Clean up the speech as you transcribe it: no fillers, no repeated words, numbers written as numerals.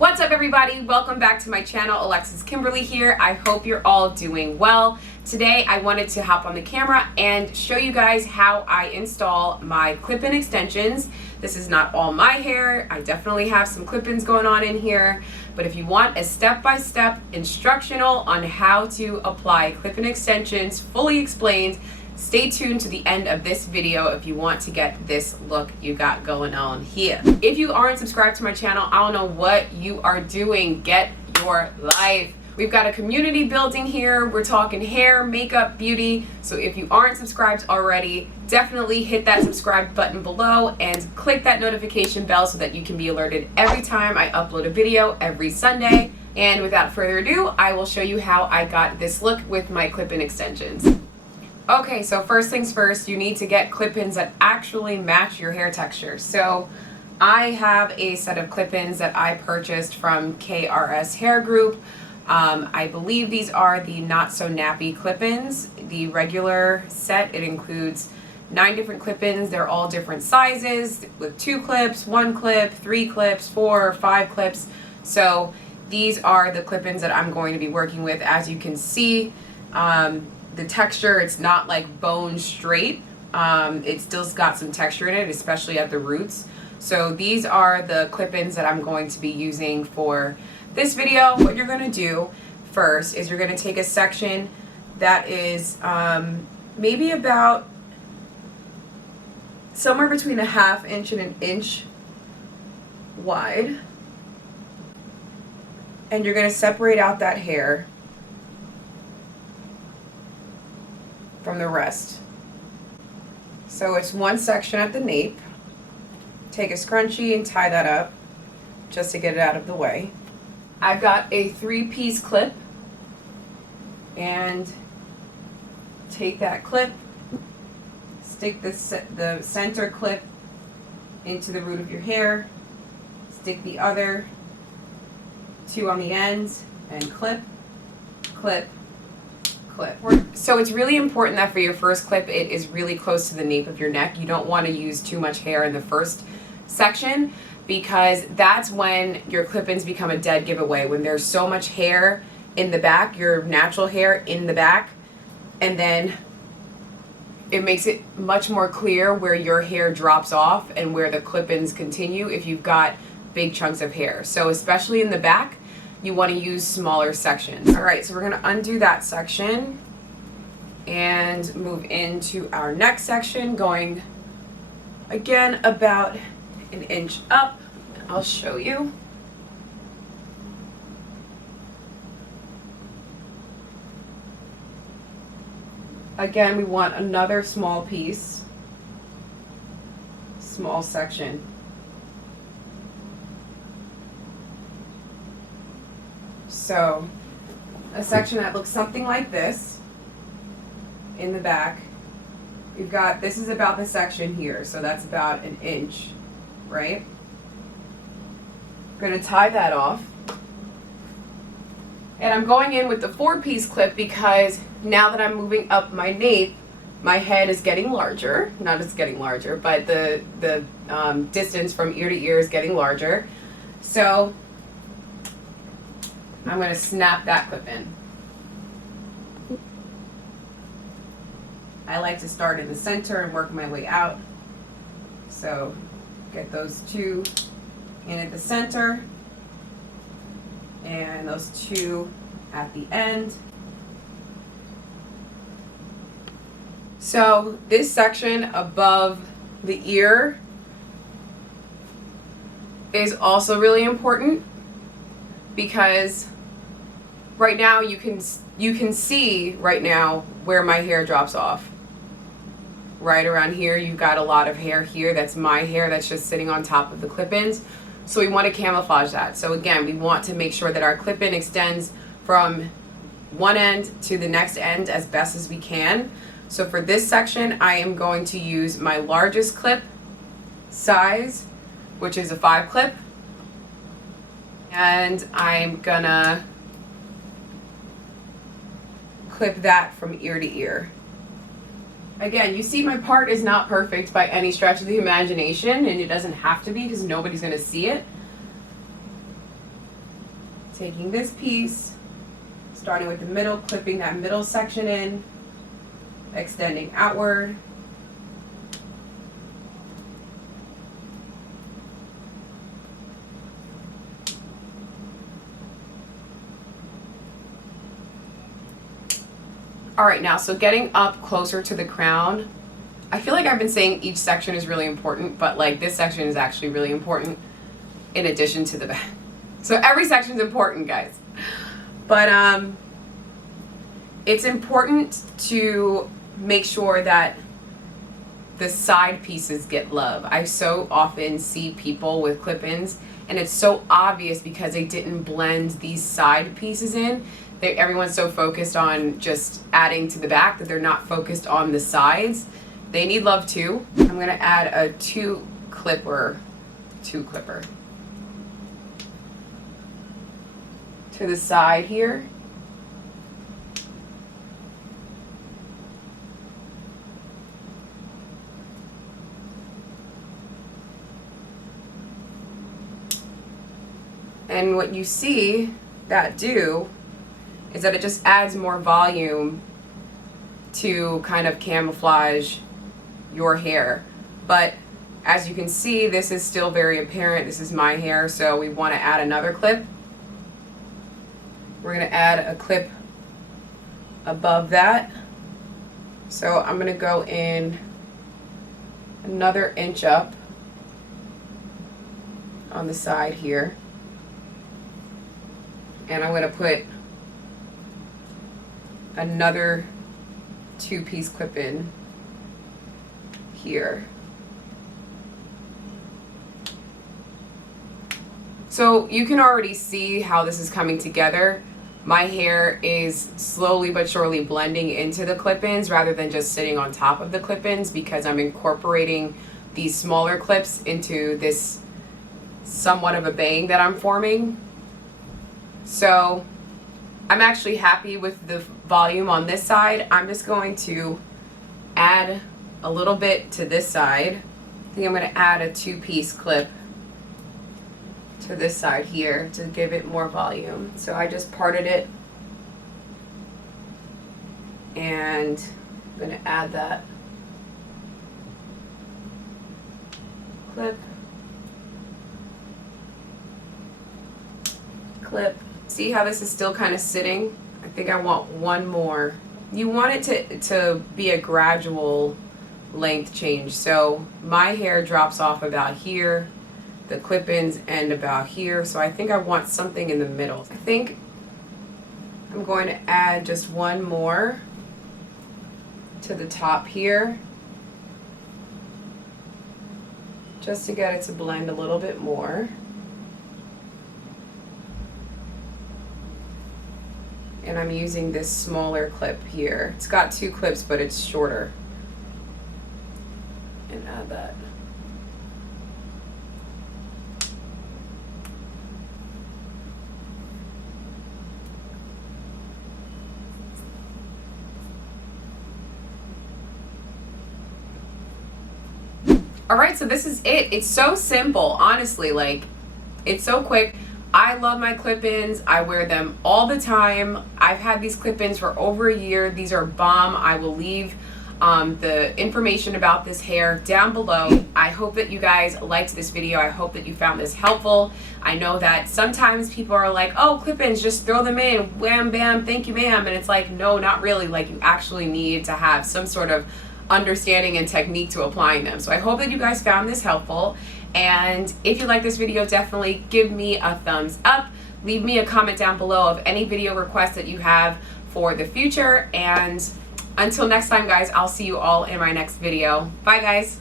What's up, everybody? Welcome back to my channel. Alexis Kimberly here. I hope you're all doing well. Today I wanted to hop on the camera and show you guys how I install my clip-in extensions. This is not all my hair. I definitely have some clip-ins going on in here, but if you want a step-by-step instructional on how to apply clip-in extensions fully explained, stay tuned to the end of this video if you want to get this look you got going on here. If you aren't subscribed to my channel, I don't know what you are doing. Get your life. We've got a community building here. We're talking hair, makeup, beauty. So if you aren't subscribed already, definitely hit that subscribe button below and click that notification bell so that you can be alerted every time I upload a video every Sunday. And without further ado, I will show you how I got this look with my clip-in extensions. Okay, so first things first, you need to get clip-ins that actually match your hair texture. So I have a set of clip-ins that I purchased from KRS Hair Group. I believe these are the Not So Nappy clip-ins. The regular set, it includes 9 different clip-ins. They're all different sizes with 2 clips, 1 clip, 3 clips, 4 or 5 clips. So these are the clip-ins that I'm going to be working with. As you can see, the texture, it's not like bone straight. It still's got some texture in it, especially at the roots. So these are the clip-ins that I'm going to be using for this video. What you're going to do first is you're going to take a section that is maybe about somewhere between a 1/2 inch and 1 inch wide, and you're going to separate out that hair from the rest. So it's one section at the nape. Take a scrunchie and tie that up just to get it out of the way. I've got a 3-piece clip, and take that clip, stick the center clip into the root of your hair, stick the other 2 on the ends, and clip, clip, clip. So it's really important that for your first clip, it is really close to the nape of your neck. You don't want to use too much hair in the first section, because that's when your clip-ins become a dead giveaway. When there's so much hair in the back, your natural hair in the back, and then it makes it much more clear where your hair drops off and where the clip-ins continue if you've got big chunks of hair. So especially in the back, you want to use smaller sections. All right, so we're going to undo that section and move into our next section, going again about 1 inch up. I'll show you. Again, we want another small piece, small section. So a section that looks something like this in the back. We've got, this is about the section here, so that's about 1 inch, right? I'm going to tie that off. And I'm going in with the 4-piece clip because now that I'm moving up my nape, my head is getting larger. Not it's getting larger, but the distance from ear to ear is getting larger. So I'm going to snap that clip in. I like to start in the center and work my way out. So get those 2 in at the center and those 2 at the end. So this section above the ear is also really important, because right now you can see right now where my hair drops off. Right around here, you've got a lot of hair here. That's my hair that's just sitting on top of the clip-ins. So we want to camouflage that. So again, we want to make sure that our clip-in extends from one end to the next end as best as we can. So for this section, I am going to use my largest clip size, which is a 5 clip. And I'm gonna clip that from ear to ear. Again, you see my part is not perfect by any stretch of the imagination, and it doesn't have to be because nobody's going to see it. taking this piece, starting with the middle, clipping that middle section in, extending outward. All right, now, so getting up closer to the crown, I feel like I've been saying each section is really important, but like this section is actually really important in addition to the back. So every section is important, guys. But it's important to make sure that the side pieces get love. I so often see people with clip-ins and it's so obvious because they didn't blend these side pieces in. Everyone's so focused on just adding to the back that they're not focused on the sides. They need love too. I'm gonna add a two clipper to the side here. And what you see that do is that it just adds more volume to kind of camouflage your hair. But as you can see, this is still very apparent. This is my hair, so we want to add another clip. We're going to add a clip above that. So I'm going to go in another inch up on the side here. And I'm going to put another two-piece clip in here. So you can already see how this is coming together. My hair is slowly but surely blending into the clip-ins rather than just sitting on top of the clip-ins because I'm incorporating these smaller clips into this somewhat of a bang that I'm forming. So I'm actually happy with the volume on this side. I'm just going to add a little bit to this side. I think I'm going to add a two-piece clip to this side here to give it more volume. So I just parted it and I'm going to add that clip. See how this is still kind of sitting? I think I want one more. You want it to be a gradual length change. So my hair drops off about here, the clip-ins end about here, so I think I want something in the middle. I think I'm going to add just one more to the top here, just to get it to blend a little bit more. And I'm using this smaller clip here. It's got two clips, but it's shorter. And add that. All right, so this is it. It's so simple, honestly, like it's so quick. I love my clip-ins. I wear them all the time. I've had these clip-ins for over a year. These are bomb. I will leave the information about this hair down below. I hope that you guys liked this video. I hope that you found this helpful. I know that sometimes people are like, oh, clip-ins, just throw them in, wham, bam, thank you, ma'am. And it's like, no, not really. Like, you actually need to have some sort of understanding and technique to applying them. So I hope that you guys found this helpful. And if you like this video, definitely give me a thumbs up. Leave me a comment down below of any video requests that you have for the future. And until next time, guys, I'll see you all in my next video. Bye, guys.